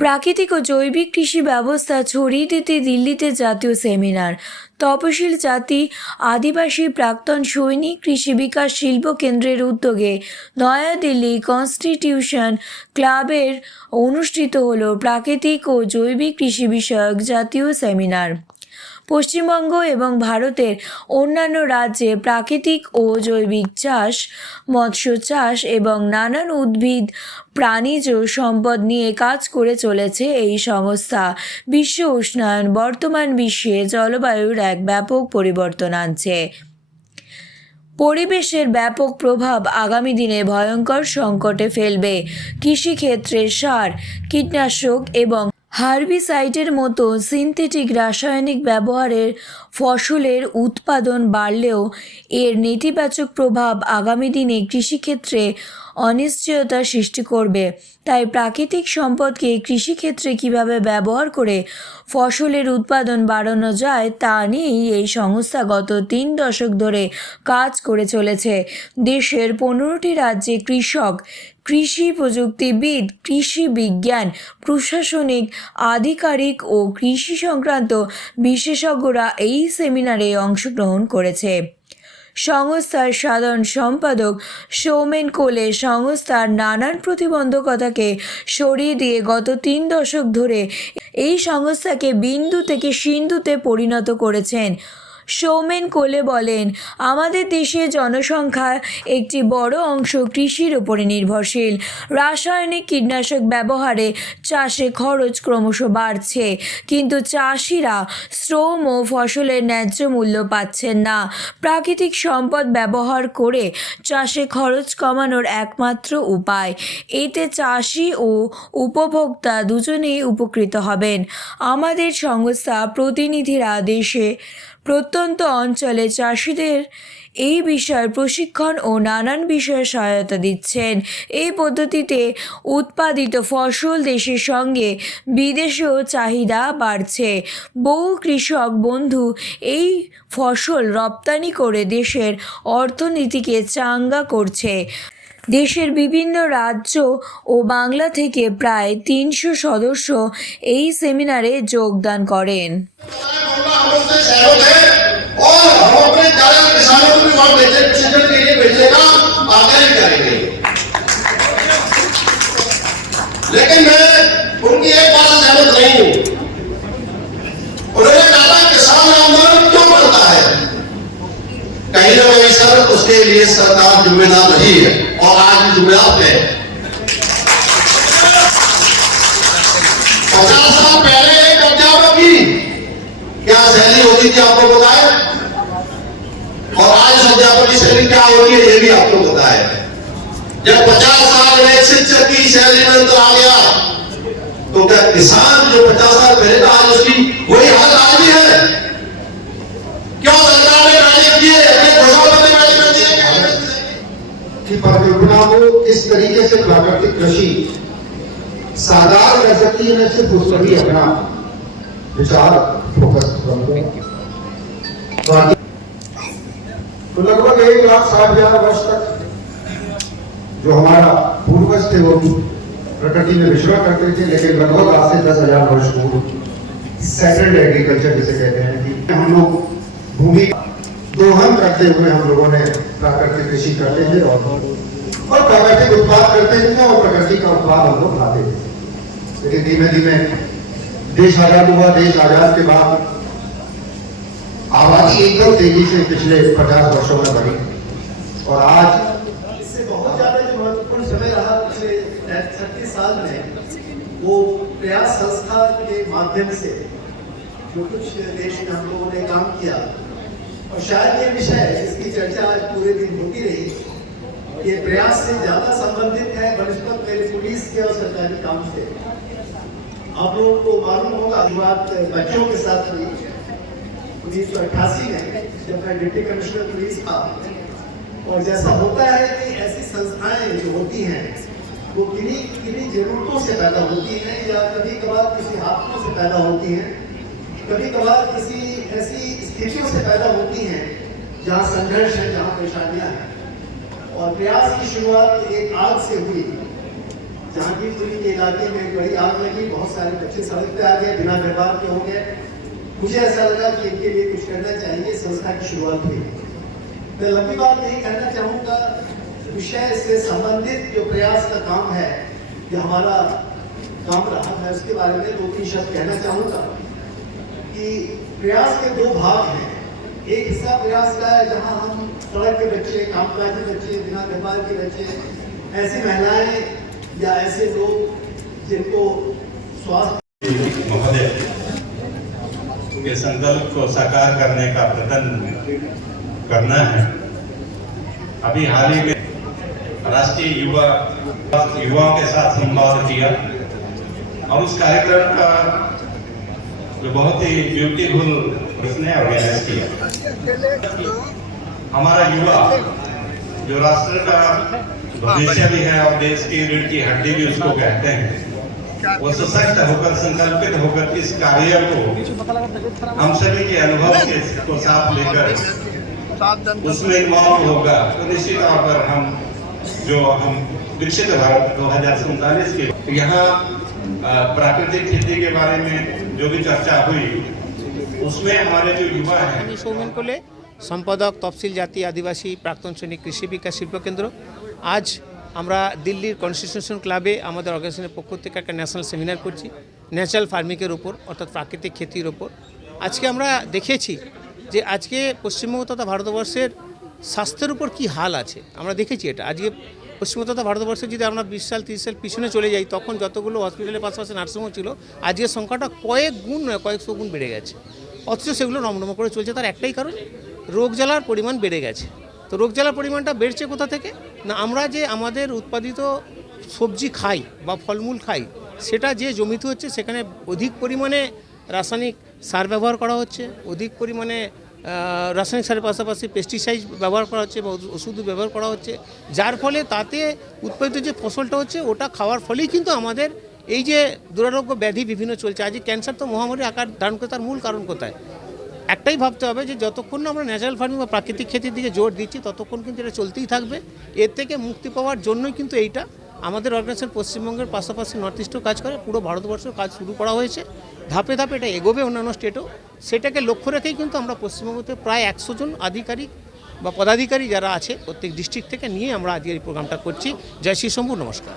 প্রাকৃতিক ও জৈবিক কৃষি ব্যবস্থা ছড়িয়ে দিতে দিল্লিতে জাতীয় সেমিনার। তপশিল জাতি, আদিবাসী, প্রাক্তন সৈনিক কৃষি বিকাশ শিল্প কেন্দ্রের উদ্যোগে নয়াদিল্লি কনস্টিটিউশন ক্লাবের অনুষ্ঠিত হল প্রাকৃতিক ও জৈবিক কৃষি বিষয়ক জাতীয় সেমিনার। পশ্চিমবঙ্গ এবং ভারতের অন্যান্য রাজ্যে প্রাকৃতিক ও জৈবিক চাষ, মৎস্য চাষ এবং নানান উদ্ভিদ প্রাণীজ সম্পদ নিয়ে কাজ করে চলেছে এই সংস্থা। বিশ্ব উষ্ণায়ন বর্তমান বিশ্বে জলবায়ুর এক ব্যাপক পরিবর্তন আনছে। পরিবেশের ব্যাপক প্রভাব আগামী দিনে ভয়ঙ্কর সংকটে ফেলবে। কৃষিক্ষেত্রে সার, কীটনাশক এবং হার্বিসাইডের মতো সিনথেটিক রাসায়নিক ব্যবহারের ফসলের উৎপাদন বাড়লেও এর নেতিবাচক প্রভাব আগামী দিনে কৃষিক্ষেত্রে অনিশ্চয়তা সৃষ্টি করবে। তাই প্রাকৃতিক সম্পদকে কৃষিক্ষেত্রে কিভাবে ব্যবহার করে ফসলের উৎপাদন বাড়ানো যায় তা নিয়েই এই সংস্থা গত 3 দশক ধরে কাজ করে চলেছে। দেশের 15টি রাজ্যে কৃষক, কৃষি প্রযুক্তিবিদ, কৃষি বিজ্ঞান, প্রশাসনিক আধিকারিক ও কৃষি সংক্রান্ত বিশেষজ্ঞরা এই সেমিনারে অংশগ্রহণ করেছে। সংস্থার সাধারণ সম্পাদক সৌমেন কোলে সংস্থার নানান প্রতিবন্ধকতাকে সরিয়ে দিয়ে গত 3 দশক ধরে এই সংস্থাকে বিন্দু থেকে সিন্ধুতে পরিণত করেছেন। সৌমেন কোলে বলেন, আমাদের দেশের জনসংখ্যার একটি বড় অংশ কৃষির উপরে নির্ভরশীল। রাসায়নিক কীটনাশক ব্যবহারে চাষে খরচ ক্রমশ বাড়ছে, কিন্তু চাষিরা শ্রম ও ফসলের ন্যায্য মূল্য পাচ্ছেন না। প্রাকৃতিক সম্পদ ব্যবহার করে চাষে খরচ কমানোর একমাত্র উপায়। এতে চাষি ও উপভোক্তা দুজনেই উপকৃত হবেন। আমাদের সংস্থা প্রতিনিধিরা দেশে প্রত্যন্ত অঞ্চলে চাষিদের এই বিষয়ে প্রশিক্ষণ ও নানান বিষয়ে সহায়তা দিচ্ছেন। এই পদ্ধতিতে উৎপাদিত ফসল দেশের সঙ্গে বিদেশেও চাহিদা বাড়ছে। বহু কৃষক বন্ধু এই ফসল রপ্তানি করে দেশের অর্থনীতিকে চাঙ্গা করছে। দেশের বিভিন্ন রাজ্য ও বাংলা থেকে প্রায় 300 সদস্য এই সেমিনারে যোগদান করেন। लेकिन मैं उनकी एक बात से सहमत नहीं हूं। उन्होंने कहा किसान आंदोलन क्यों बढ़ता है? कहीं ना कहीं सर उसके लिए सरकार जिम्मेदार नहीं है और आज भी जिम्मेदार है। 50 साल पहले कब्जा की क्या शैली होती थी आपको पता है? और आज अध्यापक की शैली क्या होती है ये भी आपको पता है। जब 50 साल में शिक्षक की शैली में अंतर आ गया तो क्या किसान जो 50 साल पहले था आज उसकी वही हालत आज भी है? क्यों सरकार ने कार्य किए अपने घोषणापत्र में दिए कि परिकल्पना को इस तरीके से प्राकृतिक कृषि साकार कर सकती है, मैं सिर्फ उस पर ही अपना विचार फोकस करूंगा। तो लगभग 1,60,000 वर्ष तक जो हमारा पूर्वज थे वो प्रकृति में विचरण करते थे, लेकिन लगभग आज से 10,000 वर्ष पूर्व सेकंड एग्रीकल्चर जिसे कहते हैं कि हम लोग भूमि दोहन करते हुए हम लोगों ने प्राकृतिक कृषि करते थे और प्राकृतिक उत्पाद करते थे और प्रकृति का उत्पाद हम लोग खाते थे। लेकिन धीमे धीमे देश आजाद हुआ। देश आजाद के बाद आबादी एकदम तेजी से पिछले 50 वर्षों में बढ़ी और आज इससे बहुत ज्यादा जो महत्वपूर्ण समय रहा पिछले 36 साल में वो प्रयास संस्था के माध्यम से जो कुछ देश में हम लोगों ने काम किया और शायद ये विषय इसकी चर्चा आज पूरे दिन होती रही। ये प्रयास से ज्यादा संबंधित है बनस्पत मेरे पुलिस के और सरकारी काम से। आप लोगों को मालूम होगा बात बच्चों के साथ हुई 1988 में जब मैं डिप्टी कमिश्नर पुलिस था। और जैसा होता है कि ऐसी संस्थाएं जो होती हैं वो किन्हीं जरूरतों से पैदा होती हैं या कभी कभार किसी हादसों से पैदा होती हैं, कभी कभार किसी ऐसी स्थितियों से पैदा होती हैं जहाँ संघर्ष है, जहाँ परेशानियां हैं। और प्रयास की शुरुआत एक आग से हुई जहांगीरपुरी के इलाके में एक बड़ी आग लगी, बहुत सारे बच्चे सड़क पे आ गए, बिना व्यवहार के हो गए। मुझे ऐसा लगा कि इनके लिए कुछ करना चाहिए, संस्था की शुरुआत हुई। मैं लंबी बात नहीं करना चाहूँगा, विषय से संबंधित जो प्रयास का काम है, ये हमारा काम रहा, मैं उसके बारे में 2-3 शब्द कहना चाहूँगा कि प्रयास के 2 भाग हैं। एक हिस्सा प्रयास का है जहाँ हम सड़क के बच्चे, कामकाजी बच्चे, बिना व्यापार के बच्चे, ऐसी महिलाएं या ऐसे लोग जिनको स्वास्थ्य महोदय के संकल्प को साकार करने का प्रयत्न करना है। अभी हाल ही में राष्ट्रीय युवाओं के साथ संवाद किया और उस कार्यक्रम का जो बहुत ही ब्यूटीफुल उसने ऑर्गेनाइज किया। हमारा युवा जो राष्ट्र का भविष्य भी है और देश की रीढ़ की हड्डी भी उसको कहते हैं, वो सशक्त होकर, संकल्पित होकर इस कार्य को हम सभी के अनुभव को साथ लेकर उसमें इन्वॉल्व होगा तो निश्चित तौर पर हम विकसित भारत 2047 के यहाँ प्राकृतिक खेती के बारे में जो भी चर्चा हुई उसमें हमारे जो युवा हैं সৌমেন কোলে সম্পাদক তফসিল জাতি আদিবাসী প্রাক্তন সৈনিক কৃষি বিকাশ শিল্প কেন্দ্র। আজ আমরা দিল্লির কনস্টিটিউশন ক্লাবে আমাদের অর্গানাইজেশনের পক্ষ থেকে একটা ন্যাশনাল সেমিনার করছি ন্যাচারাল ফার্মিংয়ের উপর, অর্থাৎ প্রাকৃতিক খেতির ওপর। আজকে আমরা দেখেছি যে আজকে পশ্চিমবঙ্গ তথা ভারতবর্ষের স্বাস্থ্যের উপর কী হাল আছে, আমরা দেখেছি এটা। আজকে পশ্চিমবঙ্গ তথা ভারতবর্ষে যদি আমরা 20 সাল 30 সাল পিছনে চলে যাই, তখন যতগুলো হসপিটালের পাশাপাশি নার্সিংহোম ছিল, আজকের সংখ্যাটা কয়েক গুণ নয় কয়েকশো গুণ বেড়ে গেছে। অথচ সেগুলো রমরম করে চলছে, তার একটাই কারণ, রোগ জ্বালার পরিমাণ বেড়ে গেছে। তো রোগ জ্বালার পরিমাণটা বেড়েছে কোথা থেকে? না, আমরা যে আমাদের উৎপাদিত সবজি খাই বা ফলমূল খাই, সেটা যে জমিতে হচ্ছে সেখানে অধিক পরিমাণে রাসায়নিক সার ব্যবহার করা হচ্ছে, অধিক পরিমাণে রাসায়নিক সারের পাশাপাশি পেস্টিসাইড ব্যবহার করা হচ্ছে বা ওষুধ ব্যবহার করা হচ্ছে, যার ফলে তাতে উৎপাদিত যে ফসলটা হচ্ছে ওটা খাওয়ার ফলেই কিন্তু আমাদের এই যে দুরারোগ্য ব্যাধি বিভিন্ন চলছে। আজ ক্যান্সার তো মহামারী আকার ধারণ করে, তার মূল কারণ কোথায়? একটাই ভাবতে হবে যে যতক্ষণ না আমরা ন্যাচারাল ফার্মিং বা প্রাকৃতিক খেতির দিকে জোর দিচ্ছি ততক্ষণ কিন্তু এটা চলতেই থাকবে। এর থেকে মুক্তি পাওয়ার জন্যই কিন্তু এইটা আমাদের অর্গানাইজেশন পশ্চিমবঙ্গের পাশাপাশি নর্থ ইস্টও কাজ করে, পুরো ভারতবর্ষের কাজ শুরু করা হয়েছে। ধাপে ধাপে এটা এগোবে অন্যান্য স্টেটও। সেটাকে লক্ষ্য রেখেই কিন্তু আমরা পশ্চিমবঙ্গতে প্রায় 100 জন আধিকারিক বা পদাধিকারী যারা আছে প্রত্যেক ডিস্ট্রিক্ট থেকে নিয়ে আমরা আজকের এই প্রোগ্রামটা করছি। জয় শ্রী শম্ভু, নমস্কার।